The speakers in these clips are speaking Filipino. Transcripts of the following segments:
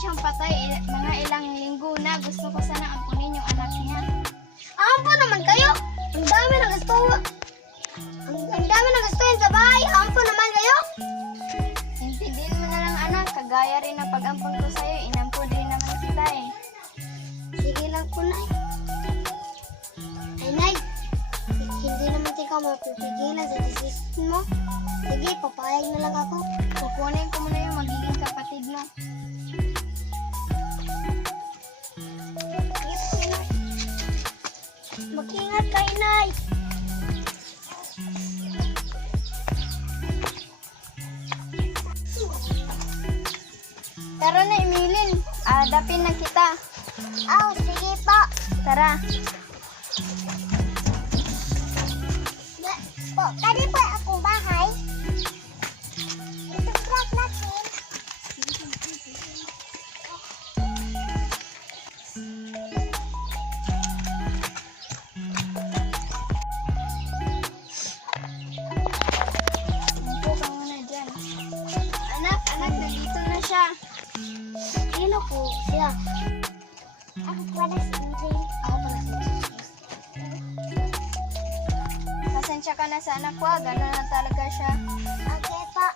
siyang patay mga ilang linggo na. Gusto ko sana ampunin yung anak niya. Ampun naman kayo. Ang dami na gusto. Ang dami na gusto yun sa bahay. Ampun naman kayo. Intindihin mo na lang anak, kagaya rin ng pag-ampun ko sa'yo, inampun din naman kita eh. Sige lang po, Nay. Ay, Nay. Hindi naman ikaw mapipigilan sa decision mo. Sige, papayag na lang ako. Kukunin ko muna yung magiging kapatid mo. Sige po, Nay. Mag-ingat kayo, Nay. Tara na, Emilin. Adapin na kita. Oh, sige po. Tara. Po, tadi po akong bahay. Ito vlog natin. Upo ka muna dyan. Anak, nandito na siya. Sino po siya? Ako pala si Andre. Ako pala si Jesus. Pasensya ka na sa anak ko, gano'n na talaga siya. Okay po.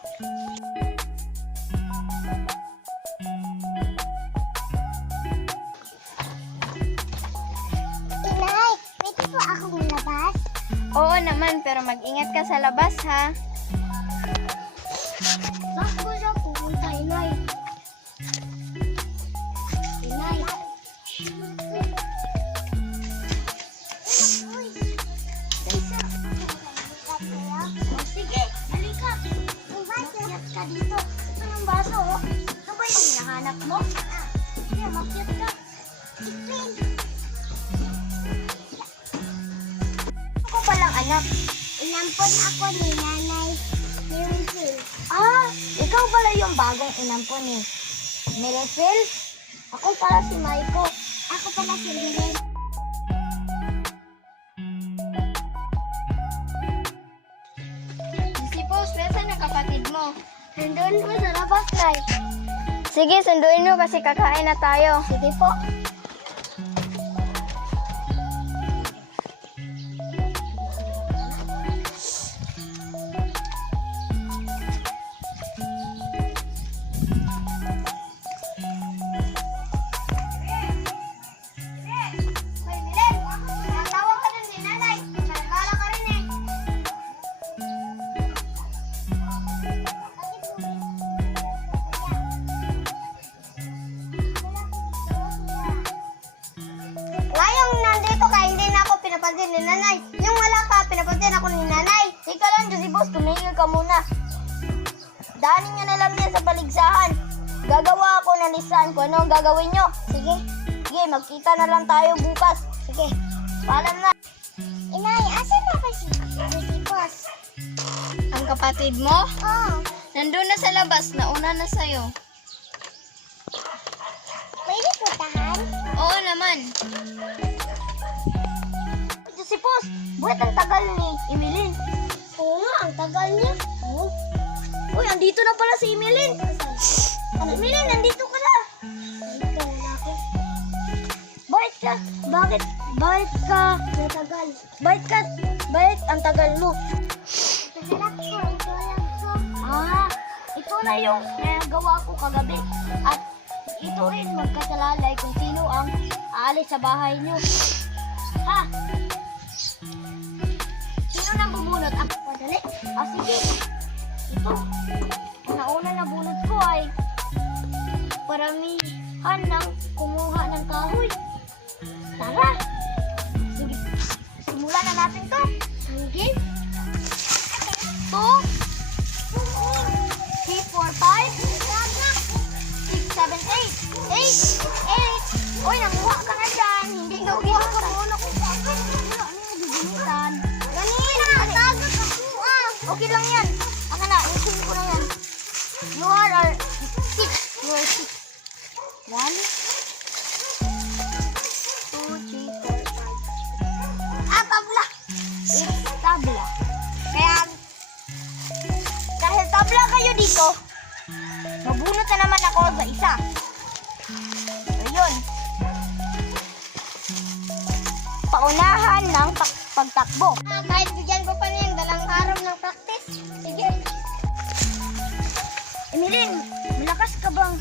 Inay, pwede po akong labas? Oo naman, pero mag-ingat ka sa labas ha. Bakit po siya pupunta, Inay? Inay. Sige, halika. Makyat ka dito. Ito ng baso, oh. Ito ba yung hinahanap mo? Sige, makyat ka. Ipin. Ako palang anak. Inampon ako ni Nanay Miracle. Ah, ikaw pala yung bagong inampon ni Miracle? Ako pala si Maiko. Ako pala si Miracle. Sipos, nasaan ang kapatid mo? Nandun po sa labas, Nay. Sige, sunduin mo kasi kakain na tayo. Sige po. Hoy, Milen! Natawag ka dun ni Nanay. Nagala ka rin eh. Ngayong nandito ka, hindi na ako pinapansin ni Nanay. Yung wala ka, pinapansin ako ni Nanay. Ika lang, Josie Boss, tumigil ka muna. Daanin nyo na lang yan sa baligsahan. Gagawa ako ng listahan kung ano ang gagawin nyo. Sige, Sige, magkita na lang tayo bukas. sige. Paalam na. Inay, asan na ba si Boss? Ang kapatid mo? Oh, Nandun na sa labas, nauna na sa'yo. pwede putahan? Oo naman. Si Boss, buhat ang tagal ni Emilin. Oo nga, ang tagal niya. Oo. Uy, andito na pala si Emilin. Emilin, nandito ka na. Nandito na ako. Bakit ka? Bakit? Bakit ka? Natagal. Bakit ang tagal mo? Nagalak ko, ito lang ko. Ah, ito na yung gawa ko kagabi. At ito rin magkasalalay kung sino ang aalis sa bahay niyo. Ha? Sino nang bubunot? Ako. Madali. Ah, sige. Ito. Ang nauna na bunot ko ay paramihan ng kumuha ng kahoy. Tara. Sige. Simulan na natin to. Sige. 2, 3, 4, 5, 6, 7, 8. 8. Uy, nanguha ka na dyan. Hindi daw Nakuha ginagawa. ka muna kung bakit. Ano yung bibinutan? Ganina, tagot ako ah. Okay lang yan. Ako na, isin ko na yan. You are 6. You are 6. 1, 2, 3, 4, 5. Ah, tabla. It's tabla. Kaya, dahil tabla kayo dito, mabunot na naman ako sa isa. Ayun. Paunahan ng pagtakbo. Kahit bigyan ko pa niya yung 2 araw ng practice. Sige. Emilyn, malakas ka bang...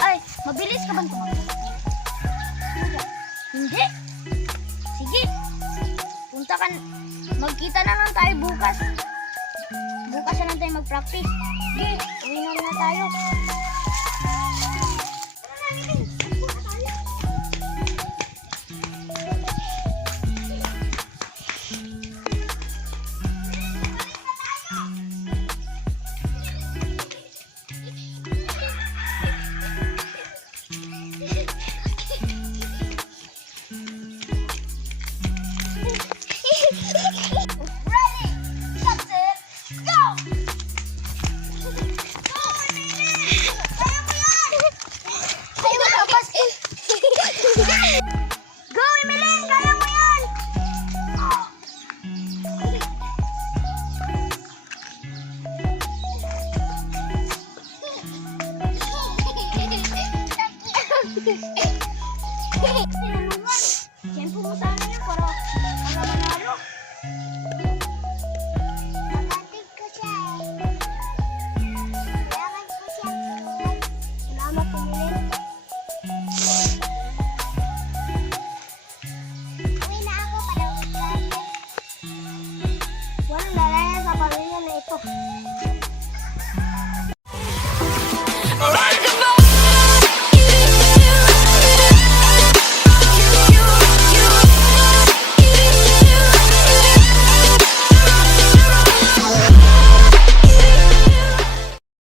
Ay, mabilis ka bang tumakbo? Hindi. Sige. Punta ka... Magkita na lang tayo bukas. Bukas na lang tayo mag-practice. Sige, uwi na tayo. Go, Emilyn! Kaya mo yan! Hehehe